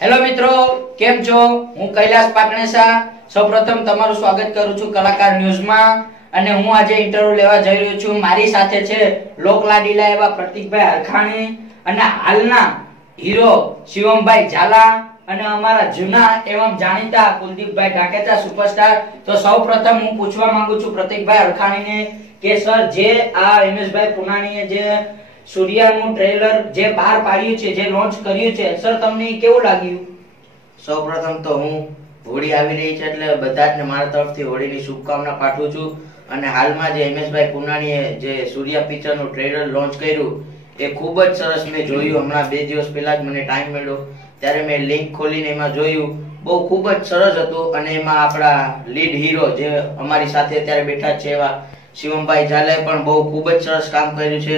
Hello મિત્રો, કેમ છો? હું કૈલાસ પાટણેસા. સૌપ્રથમ તમારું સ્વાગત કરું છું કલાકાર ન્યૂઝમાં અને હું આજે ઇન્ટરવ્યુ લેવા જઈ રહ્યો છું. મારી સાથે છે લોકલાડીલા એવા પ્રતિકભાઈ અરખાણી અને હાલના હીરો શિવમભાઈ ઝાલા અને અમારા જૂના એવમ જાણીતા કુલદીપભાઈ ઢાકેચા સુપરસ્ટાર તો સૌપ્રથમ હું પૂછવા માંગુ છું પ્રતિકભાઈ અરખાણીને કે સર જે આ એમએસભાઈ પુનાણીએ જે સૂર્યાનું ટ્રેલર જે બહાર પાડ્યું છે, જે લોન્ચ કર્યું છે સર તમને કેવું લાગ્યું? સૌપ્રથમ તો હું હોળી આવી રહી છે એટલે બધા જ મારા તરફથી હોળીની શુભકામના પાઠવું છું. અને હાલમાં જે એમએસભાઈ પુનાણીએ જે સૂર્યા પિક્ચરનું ટ્રેલર લોન્ચ કર્યું, એ ખૂબ જ સરસ મેં જોયું. હમણાં બે દિવસ પહેલાં જ મને ટાઈમ મળ્યો. ત્યારે મેં લિંક ખોલીને એમાં જોયું. બહુ ખૂબ જ સરસ હતું અને એમાં આપણા લીડ હીરો જે અમારી સાથે અત્યારે બેઠા છે એવા શિવમભાઈ ઝાલાએ પણ બહુ ખૂબ જ સરસ કામ કર્યું છે.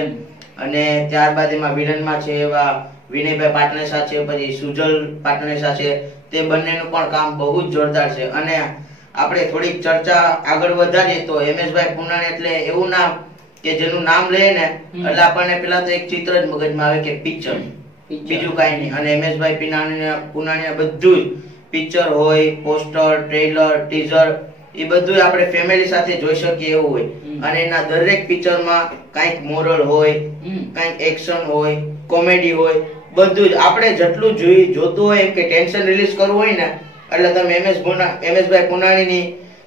અને ત્યારબાદ એમાં વિલનમાં છે એવા વિનયભાઈ પાટણેસા છે પછી સુજલ પાટણેસા છે તે બંનેનું પણ કામ બહુ જ જોરદાર છે. અને આપણે થોડીક ચર્ચા આગળ વધારીએ તો એમએસભાઈ પુનાણી એટલે એવું નામ કે જેનું નામ લે ને એટલે આપણને પેલા તો એક ચિત્ર જ મગજમાં આવે કે પિક્ચર. બીજું કાંઈ નહીં. અને એમએસભાઈ પિનાણી પુનાણી બધું જ પિક્ચર હોય પોસ્ટર ટ્રેલર ટીઝર એ બધું આપણે ફેમિલી સાથે જોઈ શકીએ એવું હોય. અને એના દરેક પિક્ચરમાં કાંઈક મોરલ હોય કાંઈક એક્શન હોય કોમેડી હોય બધું જ. આપણે જેટલું જોઈ જોતું હોય એમ કે ટેન્શન રિલીઝ કરવું હોય ને એટલે તમે એમએસ પુના એમએસભાઈ કુનાણીની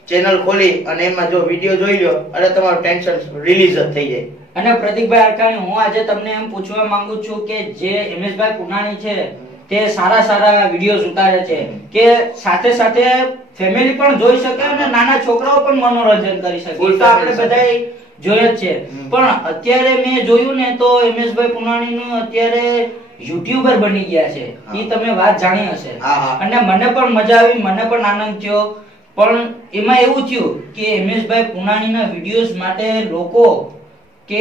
ચેનલ ખોલી અને એમાં જો વીડિયો જોઈ લો એટલે તમારું ટેન્શન રિલીઝ જ થઈ જાય. અને પ્રતિકભાઈ અરકાણી હું આજે તમને એમ પૂછવા માંગુ છું કે જે એમએસભાઈ પુનાણી છે તે સારા સારા વિડીયોઝ ઉતારે છે. કે સાથે સાથે ફેમિલી પણ જોઈ શકે અને નાના છોકરાઓ પણ મનોરંજન કરી શકે. તો આપણે બધાય જોઈ જ છે. પણ અત્યારે મેં જોયું ને તો એમએસભાઈ પુનાણીનું અત્યારે યુટ્યુબર બની ગયા છે. એ તમે વાત જાણી હશે. અને મને પણ મજા આવી મને પણ આનંદ થયો. પણ એમાં એવું થયું કે એમએસભાઈ પુનાણીના વિડીયોઝ માટે લોકો કે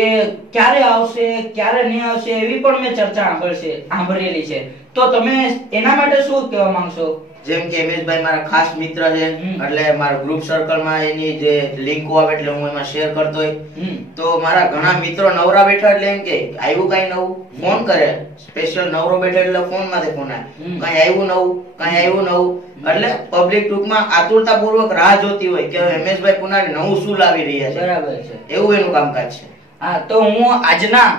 ક્યારે આવશે ક્યારે નહીં આવશે એવી પણ મેં ચર્ચા સાંભળશે સાંભળેલી છે. તો તમે એના માટે શું કહેવા માંગશો? જેમ કે એમએસભાઈ મારા ખાસ મિત્ર છે એટલે મારા ગ્રુપ સર્કલમાં એની જે લિંકો આવે એટલે હું એમાં શેર કરતો હોય. તો મારા ઘણા મિત્રો નવરા બેઠા એટલે એમ કે આવ્યું કઈ નવું? ફોન કરે. સ્પેશિયલ નવરો બેઠો એટલે ફોનમાંથી ફોન આવે. કઈ આવ્યું નવું? કઈ આવ્યું નવું? એટલે પબ્લિક ટૂંકમાં આતુરતા પૂર્વક રાહ જોતી હોય કે એમએસભાઈ પુનારી નવું શું લાવી રહ્યા છે. બરાબર છે. એવું એનું કામકાજ છે. હા તો હું આજના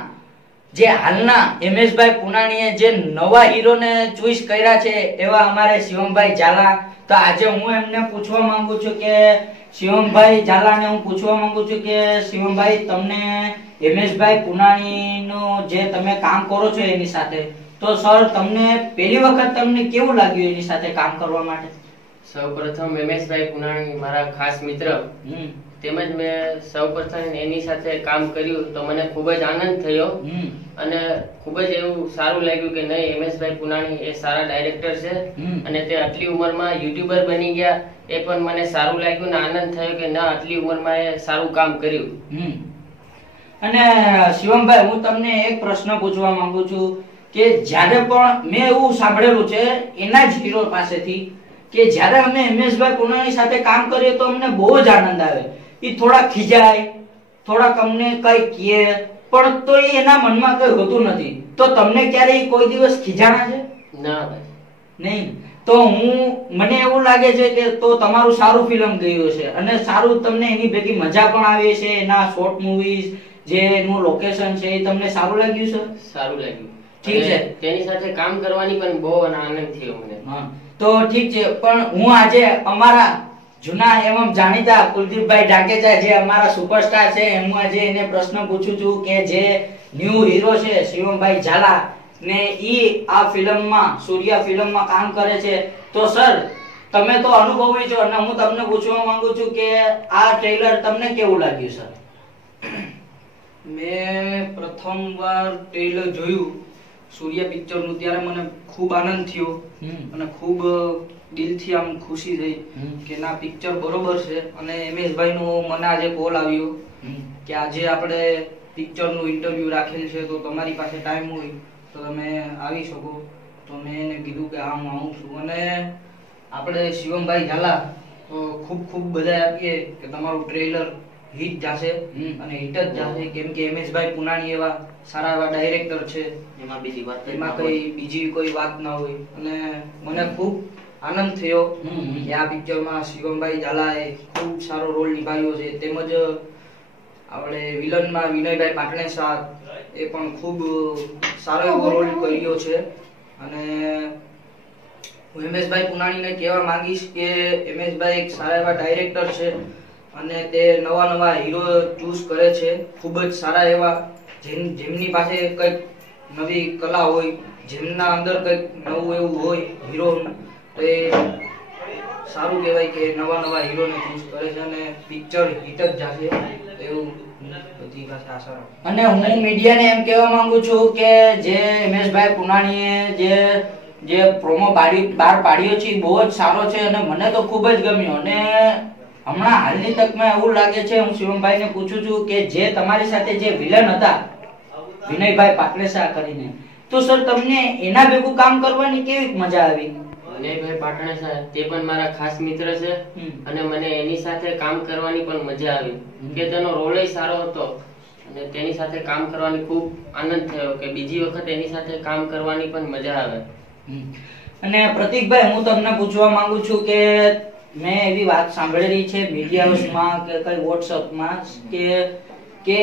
જે હાલના એમએસભાઈ પુનાણીએ જે નવા હીરોને ચોઈસ કર્યા છે એવા અમારે શિવમભાઈ ઝાલા. તો આજે હું એમને પૂછવા માંગુ છું કે શિવમભાઈ ઝાલાને હું પૂછવા માંગુ છું કે શિવમભાઈ તમને એમએસભાઈ પુનાણીનું જે તમે કામ કરો છો એની સાથે તો સર તમને પહેલી વખત તમને કેવું લાગ્યું એની સાથે કામ કરવા માટે? સૌપ્રથમ એમએસભાઈ પુનાણી મારા ખાસ મિત્ર. હમ. તેમજ મેં સૌપ્રથમ એની સાથે કામ કર્યું તો મને ખૂબ જ આનંદ થયો. અને ખૂબ જ એવું સારું લાગ્યું કે નહીં એમએસભાઈ પુનાણી એ સારા ડાયરેક્ટર છે. અને તે આટલી ઉંમરમાં યુટ્યુબર બની ગયા એ પણ મને સારું લાગ્યું ને આનંદ થયો કે ના આટલી ઉંમરમાં એ સારું કામ કર્યું. અને શિવમભાઈ હું તમને એક પ્રશ્ન પૂછવા માંગુ છું કે જ્યારે પણ મેં એવું સાંભળેલું છે એના જ હીરો પાસેથી કે જ્યારે અમે એમએસભાઈ પુનાણી સાથે કામ કરીએ તો અમને બહુ જ આનંદ આવે. એ થોડા ખીજાય થોડાક અમને કઈ કહે પણ તો એના મનમાં કઈ હોતું નથી. તો તમને ક્યારેય કોઈ દિવસ ખીજાણા છે? ના નહીં. તો હું મને એવું લાગે છે કે તો તમારું સારું ફિલ્મ ગયું છે અને સારું તમને એની ભેગી મજા પણ આવે છે એના શોર્ટ મૂવીઝ જે એનું લોકેશન છે એ તમને સારું લાગ્યું છે? સારું લાગ્યું. ઠીક છે. તેની સાથે કામ કરવાની પણ બહુ આનંદ થયો મને. હા. તો ઠીક છે. પણ હું આજે અમારા જૂના એવમ જાણીતા કુલદીપભાઈ ડાકેજા જે અમારા સુપરસ્ટાર છે હું આજે એને પ્રશ્ન પૂછું છું કે જે ન્યૂ હીરો છે શિવમભાઈ ઝાલા ને ઈ આ ફિલ્મમાં સૂર્યા ફિલ્મમાં કામ કરે છે. તો સર તમે તો અનુભવી છો અને હું તમને પૂછવા માંગુ છું કે આ ટ્રેલર તમને કેવું લાગ્યું સર? મેં પ્રથમવાર ટ્રેલર જોયું. સૂર્ય પિક્ચરનું ત્યારે મને ખૂબ આનંદ થયો અને ખૂબ દિલથી આમ ખુશી થઈ કે ના પિક્ચર બરોબર છે. અને એમએસભાઈનો મને આજે કોલ આવ્યો કે આજે આપણે પિક્ચરનું ઇન્ટરવ્યુ રાખેલ છે તો તમારી પાસે ટાઈમ હોય તો તમે આવી શકો. તો મેં એને કીધું કે હા હું આવું છું. અને આપણે શિવમભાઈ ઝાલા તો ખૂબ ખૂબ બધા આપીએ કે તમારું ટ્રેલર હિટ જાશે. અને હિટ જ જશે. કેમ કે એમએસભાઈ પુનાણી એવા સારા એવા ડાયરેક્ટર છે. એમાં બીજી વાત એમાં. કઈ બીજી કોઈ વાત ના હોય. અને મને ખૂબ આનંદ થયો. કે આ પિક્ચરમાં શિવમભાઈ ઝાલાએ ખૂબ સારો રોલ નિભાવ્યો છે. તેમજ આપણે વિલનમાં વિનયભાઈ પાટણેસા એ પણ ખૂબ સારો એવો રોલ કર્યો છે. અને હું એમએસભાઈ પુનાણીને કહેવા માંગીશ કે એમએસભાઈ એક સારા એવા ડાયરેક્ટર છે અને તે નવા નવા હીરો ચૂઝ કરે છે. ખૂબ જ સારા એવા જેમ જેમની પાસે કંઈક નવી કલા હોય જેમના અંદર કંઈક નવું એવું હોય હીરો તો એ સારું કહેવાય કે નવા નવા હીરોને ચૂઝ કરે છે અને પિક્ચર હિટ જ જશે એવું બધી પાસે આશા અને હું મીડિયાને એમ કહેવા માંગુ છું કે જે એમએસભાઈ પુનાણીએ જે જે પ્રોમો બહાર પાડ્યો છે બહુ જ સારો છે અને મને તો ખૂબ જ ગમ્યો. અને હમણાં હાલની તકમાં એવું લાગે છે, હું શિવમભાઈને પૂછું છું કે જે તમારી સાથે જે વિલન હતા, વિનયભાઈ પાટણેસા કરીને. તો સર, તમને એના ભેગું કામ કરવાની કેવી મજા આવી? વિનયભાઈ પાટણ સાહેબ તે પણ મારા ખાસ મિત્ર છે અને મને એની સાથે કામ કરવાની પણ મજા આવી. કે તેનો રોલ સારો હતો અને તેની સાથે કામ કરવાની ખૂબ આનંદ થયો કે બીજી વખત એની સાથે કામ કરવાની પણ મજા આવે. અને પ્રતિકભાઈ હું તમને પૂછવા માંગુ છું કે મેં એવી વાત સાંભળેલી છે મીડિયા હાઉસમાં કે કઈ વોટ્સઅપમાં કે કે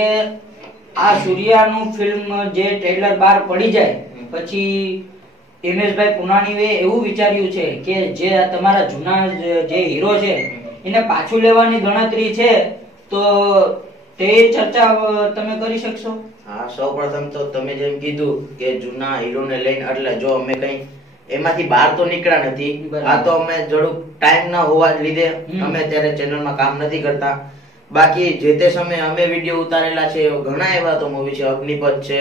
આ સૂર્યાનું ફિલ્મ જે ટ્રેલર બહાર પડી જાય પછી એમએસભાઈ પુનાણીએ એવું વિચાર્યું છે કે જે તમારા જૂના જે હીરો છે એને પાછું લેવાની ગણતરી છે તો તે ચર્ચા તમે કરી શકશો હા સૌપ્રથમ તો તમે જેમ કીધું કે જૂના હીરોને લઈને એટલે જો અમે કઈ એમાંથી બહાર તો નીકળ્યા નથી. આ તો અમે થોડુંક ટાઈમ ના હોવા લીધે. અમે ત્યારે ચેનલમાં કામ નથી કરતા બાકી જે તે સમયે અમે વીડિયો ઉતારેલા છે ઘણા એવા તો મૂવી છે અગ્નિપથ છે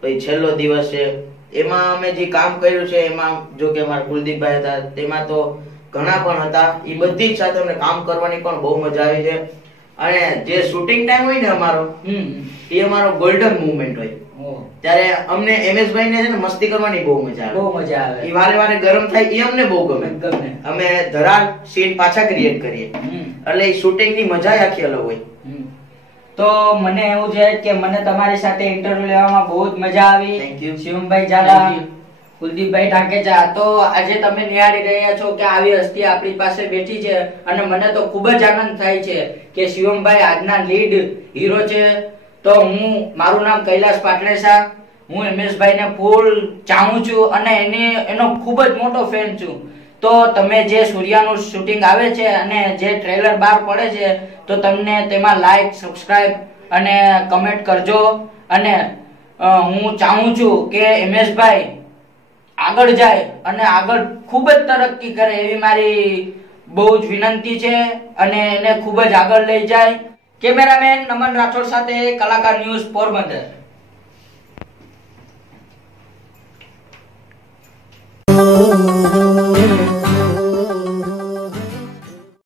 પછી છેલ્લો દિવસ છે એમાં અમે જે કામ કર્યું છે એમાં જો કે અમારા કુલદીપભાઈ હતા તેમાં તો ઘણા પણ હતા. એ બધી જ સાથે અમને કામ કરવાની પણ બહુ મજા આવી છે. અને જે શૂટિંગ ટાઈમ હોય ને અમારો એ અમારો ગોલ્ડન મુવમેન્ટ હોય. ત્યારે અમને એમએસ ભાઈ ને છે ને મસ્તી કરવાની બહુ મજા આવે. બહુ મજા આવે. એ વારે વારે ગરમ થાય એ અમને બહુ ગમે. ગમે. અમે ધરાલ સીન પાછા ક્રિએટ કરીએ. એટલે એ શૂટિંગની મજા આખી અલગ હોય. તો મને એવું છે કે મને તમારી સાથે ઇન્ટરવ્યુ લેવામાં બહુ જ મજા આવી. થેન્ક યુ શિવમભાઈ ઝાલા કુલદીપભાઈ ઢાકેચા. તો આજે તમે નિહાળી રહ્યા છો કે આવી હસ્તી આપણી પાસે બેઠી છે અને મને તો ખૂબ જ આનંદ થાય છે કે શિવમભાઈ આજના લીડ હીરો છે. તો હું મારું નામ કૈલાસ પાટણેસા. હું એમએસભાઈને ફૂલ ચાહું છું અને એને એનો ખૂબ જ મોટો ફેન છું. તો તમે જે સૂર્યાનું શૂટિંગ આવે છે અને જે ટ્રેલર બહાર પડે છે તો તમને તેમાં લાઈક સબસ્ક્રાઈબ અને કમેન્ટ કરજો. અને હું ચાહું છું કે એમએસભાઈ આગળ જાય અને આગળ ખૂબ જ તરક્કી કરે એવી મારી બહુ જ વિનંતી છે અને એને ખૂબ જ આગળ લઈ જાય. કેમેરામેન નમન રાઠોડ સાથે કલાકાર ન્યૂઝ પોરબંદર. Oh,